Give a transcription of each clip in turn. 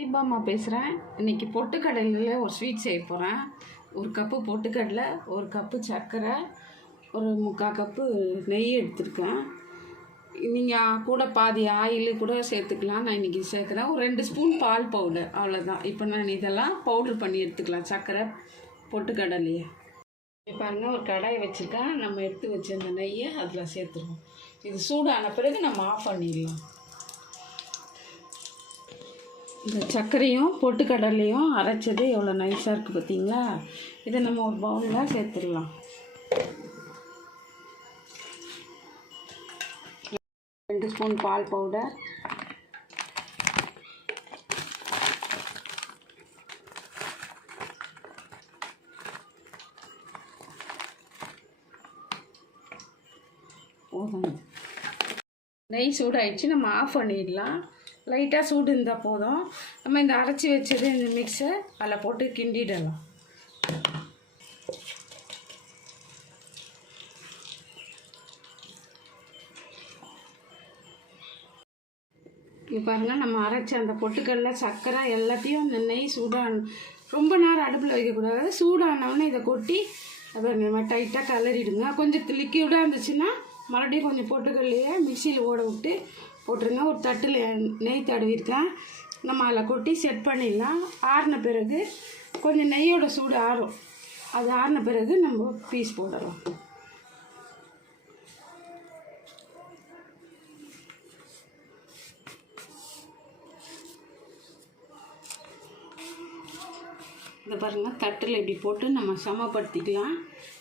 தீபாம்மா பேசுகிறேன் இன்றைக்கி பொட்டுக்கடலையில் ஒரு ஸ்வீட் செய்ய போகிறேன் ஒரு கப்பு பொட்டுக்கடலை ஒரு கப்பு சர்க்கரை ஒரு முக்கால் கப்பு நெய் எடுத்திருக்கேன். நீங்கள் கூட பாதி ஆயில் கூட சேர்த்துக்கலாம். நான் இன்றைக்கி சேர்க்குறேன். ஒரு ரெண்டு ஸ்பூன் பால் பவுடர் அவ்வளோதான் இப்போ நான் இதெல்லாம் பவுடர் பண்ணி எடுத்துக்கலாம். சர்க்கரை பொட்டுக்கடலையே. இப்போ பாருங்க ஒரு கடாயை வச்சுருக்கேன். நம்ம எடுத்து வச்ச அந்த நெய்யை அதில் சேர்த்துருவோம். இது சூடான பிறகு நம்ம ஆஃப் பண்ணிடலாம். இந்த சர்க்கரையும் பொட்டுக்கடலையும் அரைச்சது எவ்வளோ நைஸாக இருக்குது பார்த்தீங்களா இதை நம்ம ஒரு பவுலில் சேர்த்துடலாம். ரெண்டு ஸ்பூன் பால் பவுடர் போதும். நெய் சூடாயிடுச்சு நம்ம ஆஃப் பண்ணிடலாம். லைட்டாக சூடு இருந்தால் போதும். நம்ம இந்த அரைச்சி வச்சது இந்த மிக்ஸை அதில் போட்டு கிண்டிடலாம். இங்கே பாருங்கள் நம்ம அரைச்ச அந்த பொட்டுக்கடல சர்க்கரை எல்லாத்தையும் அந்த நெய் சூடான ரொம்ப நேரம் அடுப்பில் வைக்கக்கூடாது. சூடானவுடனே இதை கொட்டி பாருங்க நம்ம டைட்டாக கலரிடுங்க. கொஞ்சம் லிக்யூடாக இருந்துச்சுன்னா மறுபடியும் கொஞ்சம் பொட்டுக்கல்லையே மிக்சியில் ஓட விட்டு போட்டுருங்க ஒரு தட்டில் நெய் தடவிருக்கேன் நம்ம அதில் கொட்டி செட் பண்ணிடலாம். ஆறின பிறகு கொஞ்சம் நெய்யோட சூடு ஆறும். அது ஆறின பிறகு நம்ம பீஸ் போடலாம். இந்த பாருங்கள் தட்டில் இப்படி போட்டு நம்ம சமப்படுத்திக்கலாம்.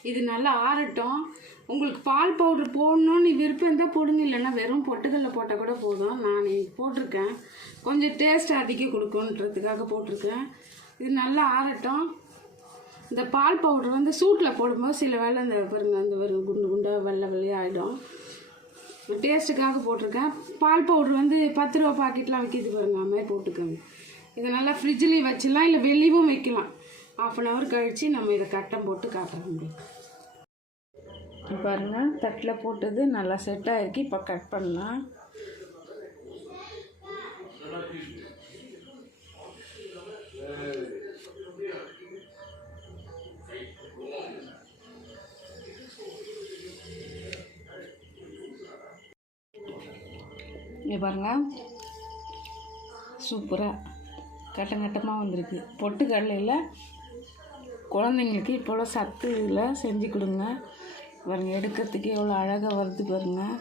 இது நல்லா ஆறட்டும். உங்களுக்கு பால் பவுடர் போடணும்னு விருப்பம் இருந்தால் போடுங்க இல்லைன்னா வெறும் பொட்டுக்கல்ல போட்டால் கூட போதும். நான் இன்னைக்கு போட்டிருக்கேன். கொஞ்சம் டேஸ்ட் அதிகம் கொடுக்குன்றதுக்காக போட்டிருக்கேன். இது நல்லா ஆறட்டும். இந்த பால் பவுடர் வந்து சூட்டில் போடும்போது சில வேளை இந்த பாருங்க அந்த குண்டு குண்டாக வெள்ளை வெள்ளையாக ஆகிடும் டேஸ்ட்டுக்காக போட்டிருக்கேன். பால் பவுடர் வந்து பத்து ரூபா பாக்கெட்லாம் விற்கிது பாருங்க அது மாதிரி போட்டுக்கோங்க. இதை நல்லா ஃப்ரிட்ஜ்லேயும் வச்சிடலாம் இல்லை வெளியவும் வைக்கலாம். ஆஃப் அன் ஹவர் கழித்து நம்ம இதை கட்டம் போட்டு காட்ட முடியும் பாருங்கள் தட்டில் போட்டது நல்லா செட் ஆகிருக்கு இப்போ கட் பண்ணலாம். இங்கே பாருங்கள் சூப்பராக கட்டம் கட்டமாக வந்திருக்கு பொட்டுக்கடலையில் குழந்தைங்களுக்கு இப்போலாம் சத்து இதில் செஞ்சு கொடுங்க. பாருங்கள் எடுக்கிறதுக்கு எவ்வளோ அழகாக வருது பாருங்கள்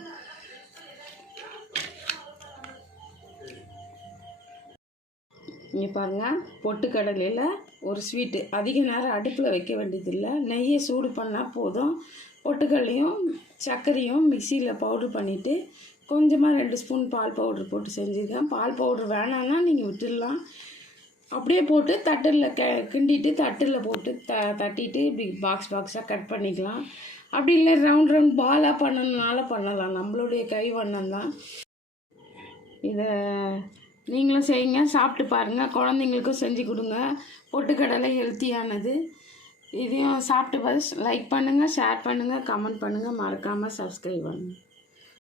இங்கே பாருங்கள் பொட்டுக்கடலையில் ஒரு ஸ்வீட்டு அதிக நேரம் அடுப்பில் வைக்க வேண்டியதில்லை. நெய்யை சூடு பண்ணால் போதும். பொட்டுக்கடலையும் சர்க்கரையும் மிக்சியில் பவுட்ரு பண்ணிவிட்டு கொஞ்சமாக ரெண்டு ஸ்பூன் பால் பவுட்ரு போட்டு செஞ்சுருக்கேன். பால் பவுட்ரு வேணான்னா நீங்கள் விட்டுடலாம். அப்படியே போட்டு தட்டில் க கிண்டிட்டு தட்டில் போட்டு த தட்டிட்டு இப்படி பாக்ஸ் பாக்ஸாக கட் பண்ணிக்கலாம். அப்படி இல்லை ரவுண்ட் ரவுண்ட் பாலாக பண்ணணுனால பண்ணலாம். நம்மளுடைய கை தான். இதை நீங்களும் செய்யுங்க. சாப்பிட்டு பாருங்கள் குழந்தைங்களுக்கும் செஞ்சு கொடுங்க. பொட்டுக்கடலை ஹெல்த்தியானது இதையும் சாப்பிட்டு பார்த்து லைக் பண்ணுங்கள் ஷேர் பண்ணுங்கள் கமெண்ட் பண்ணுங்கள் மறக்காமல் சப்ஸ்கிரைப் பண்ணுங்கள்